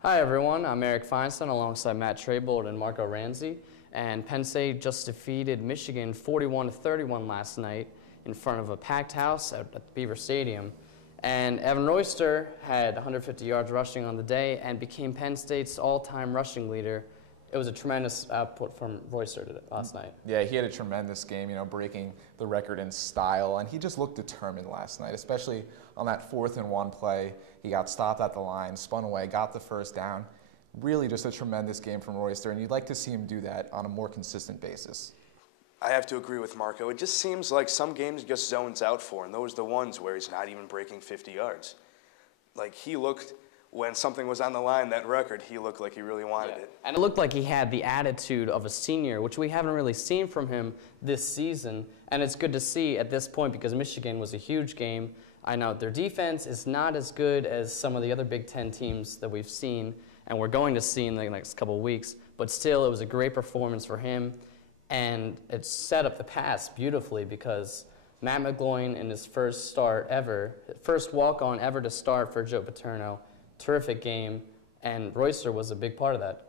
Hi everyone, I'm Eric Feinstein alongside Matt Trabold and Marco Ranzi, and Penn State just defeated Michigan 41-31 last night in front of a packed house at Beaver Stadium. And Evan Royster had 150 yards rushing on the day and became Penn State's all-time rushing leader. It was a tremendous output from Royster last night. Yeah, he had a tremendous game, breaking the record in style, and he just looked determined last night, especially on that 4th-and-1 play. He got stopped at the line, spun away, got the first down. Really just a tremendous game from Royster, and you'd like to see him do that on a more consistent basis. I have to agree with Marco. It just seems like some games he just zones out for, and those are the ones where he's not even breaking 50 yards. Like, he looked, when something was on the line, that record, he looked like he really wanted it. And it looked like he had the attitude of a senior, which we haven't really seen from him this season. And it's good to see at this point because Michigan was a huge game. I know their defense is not as good as some of the other Big Ten teams that we've seen and we're going to see in the next couple of weeks. But still, it was a great performance for him. And it set up the pass beautifully because Matt McGloin in his first start ever, first walk-on ever to start for Joe Paterno, terrific game, and Royster was a big part of that.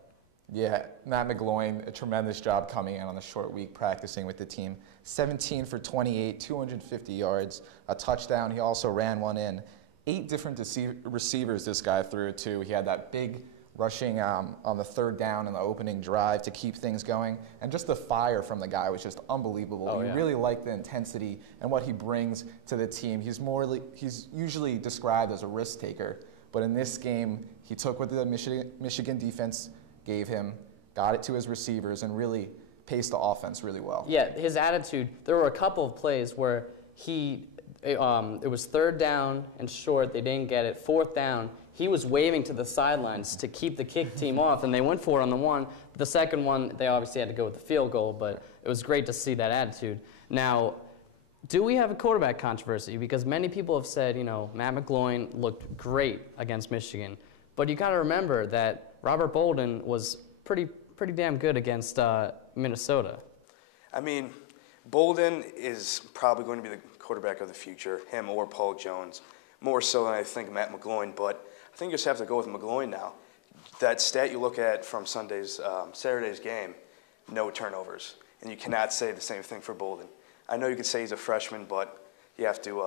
Yeah, Matt McGloin, a tremendous job coming in on the short week practicing with the team. 17 for 28, 250 yards, a touchdown. He also ran one in. 8 different receivers this guy threw to. He had that big rushing on the 3rd down in the opening drive to keep things going. And just the fire from the guy was just unbelievable. You really like the intensity and what he brings to the team. He's usually described as a risk taker. But in this game, he took what the Michigan defense gave him, got it to his receivers, and really paced the offense really well. Yeah, his attitude, there were a couple of plays where it was 3rd down and short, they didn't get it. 4th down, he was waving to the sidelines to keep the kick team off, and they went for it on the one. The second one, they obviously had to go with the field goal, but it was great to see that attitude. Now, do we have a quarterback controversy? Because many people have said, Matt McGloin looked great against Michigan. But you got to remember that Robert Bolden was pretty damn good against Minnesota. I mean, Bolden is probably going to be the quarterback of the future, him or Paul Jones, more so than I think Matt McGloin. But I think you just have to go with McGloin now. That stat you look at from Saturday's game, no turnovers. And you cannot say the same thing for Bolden. I know you could say he's a freshman, but you have to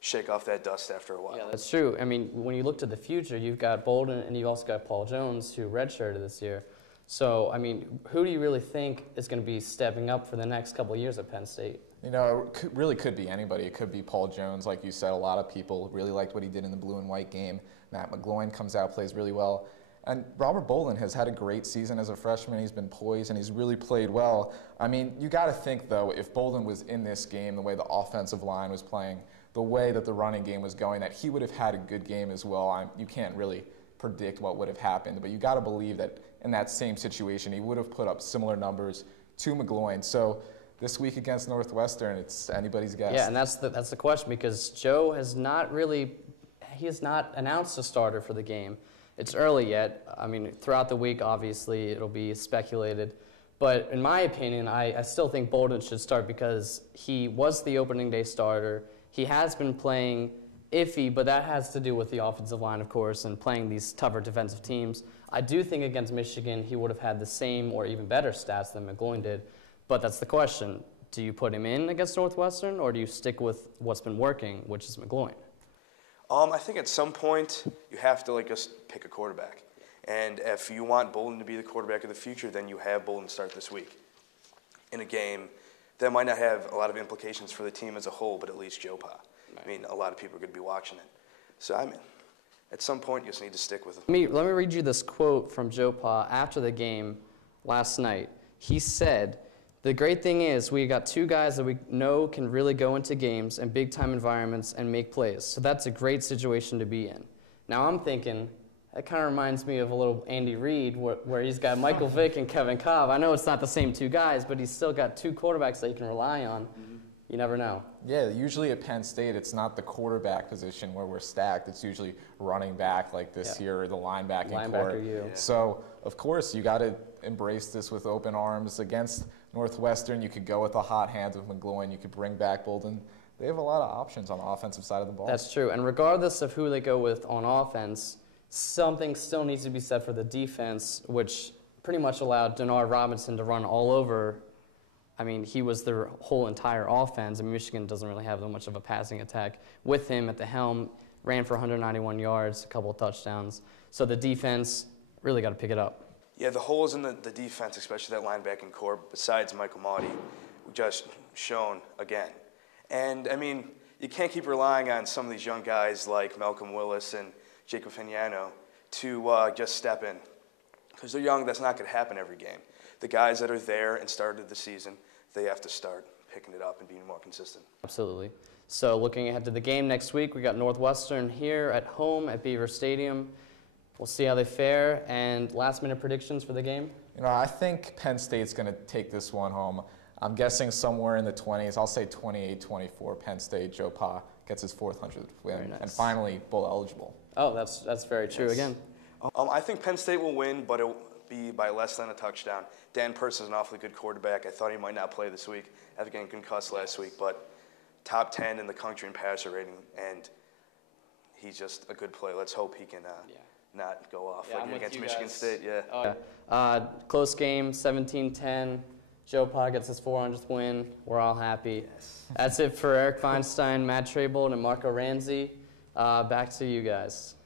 shake off that dust after a while. Yeah, that's true. I mean, when you look to the future, you've got Bolden and you've also got Paul Jones, who redshirted this year. So, I mean, who do you really think is going to be stepping up for the next couple of years at Penn State? It really could be anybody. It could be Paul Jones, like you said. A lot of people really liked what he did in the blue and white game. Matt McGloin comes out, plays really well. And Robert Bolden has had a great season as a freshman. He's been poised, and he's really played well. I mean, you got to think, though, if Bolden was in this game, the way the offensive line was playing, the way that the running game was going, that he would have had a good game as well. You can't really predict what would have happened, but you got to believe that in that same situation, he would have put up similar numbers to McGloin. So this week against Northwestern, it's anybody's guess. Yeah, and that's the question, because Joe has not announced a starter for the game. It's early yet. I mean, throughout the week, obviously, it'll be speculated. But in my opinion, I still think Bolden should start because he was the opening day starter. He has been playing iffy, but that has to do with the offensive line, of course, and playing these tougher defensive teams. I do think against Michigan, he would have had the same or even better stats than McGloin did. But that's the question. Do you put him in against Northwestern, or do you stick with what's been working, which is McGloin? I think at some point you have to just pick a quarterback. And if you want Bolden to be the quarterback of the future, then you have Bolden start this week in a game that might not have a lot of implications for the team as a whole, but at least Joe Pa. I mean, a lot of people are going to be watching it. So, I mean, at some point you just need to stick with him. Let me read you this quote from Joe Pa after the game last night. He said, "The great thing is we got 2 guys that we know can really go into games and big-time environments and make plays. So that's a great situation to be in." Now I'm thinking, that kind of reminds me of a little Andy Reid where he's got Michael Vick and Kevin Kolb. I know it's not the same 2 guys, but he's still got 2 quarterbacks that you can rely on. You never know. Yeah, usually at Penn State, it's not the quarterback position where we're stacked. It's usually running back like this here, or the linebacking core. So, of course, you got to embrace this with open arms. Against Northwestern, you could go with the hot hands of McGloin. You could bring back Bolden. They have a lot of options on the offensive side of the ball. That's true. And regardless of who they go with on offense, something still needs to be said for the defense, which pretty much allowed Denard Robinson to run all over. I mean, he was their whole entire offense, and Michigan doesn't really have that much of a passing attack. With him at the helm, ran for 191 yards, a couple of touchdowns. So the defense really got to pick it up. Yeah, the holes in the defense, especially that linebacking core, besides Michael Mahdi, just shown again. And, I mean, you can't keep relying on some of these young guys like Malcolm Willis and Jacob Fagnano to just step in. Because they're young, that's not going to happen every game. The guys that are there and started the season, they have to start picking it up and being more consistent. Absolutely. So looking ahead to the game next week, we got Northwestern here at home at Beaver Stadium. We'll see how they fare. And last-minute predictions for the game? I think Penn State's going to take this one home. I'm guessing somewhere in the 20s. I'll say 28-24 Penn State. Joe Pa gets his 400th win Nice. and finally bowl eligible. Oh, that's very true again. I think Penn State will win, but it will be by less than a touchdown. Dan Person is an awfully good quarterback. I thought he might not play this week after getting concussed last week, but top 10 in the country in passer rating, and he's just a good player. Let's hope he can not go off against Michigan State. Yeah. Oh, yeah. Close game, 17-10. Joe Pa gets his 400th win. We're all happy. Yes. That's it for Eric Feinstein, Matt Trabold, and Marco Ranzi. Back to you guys.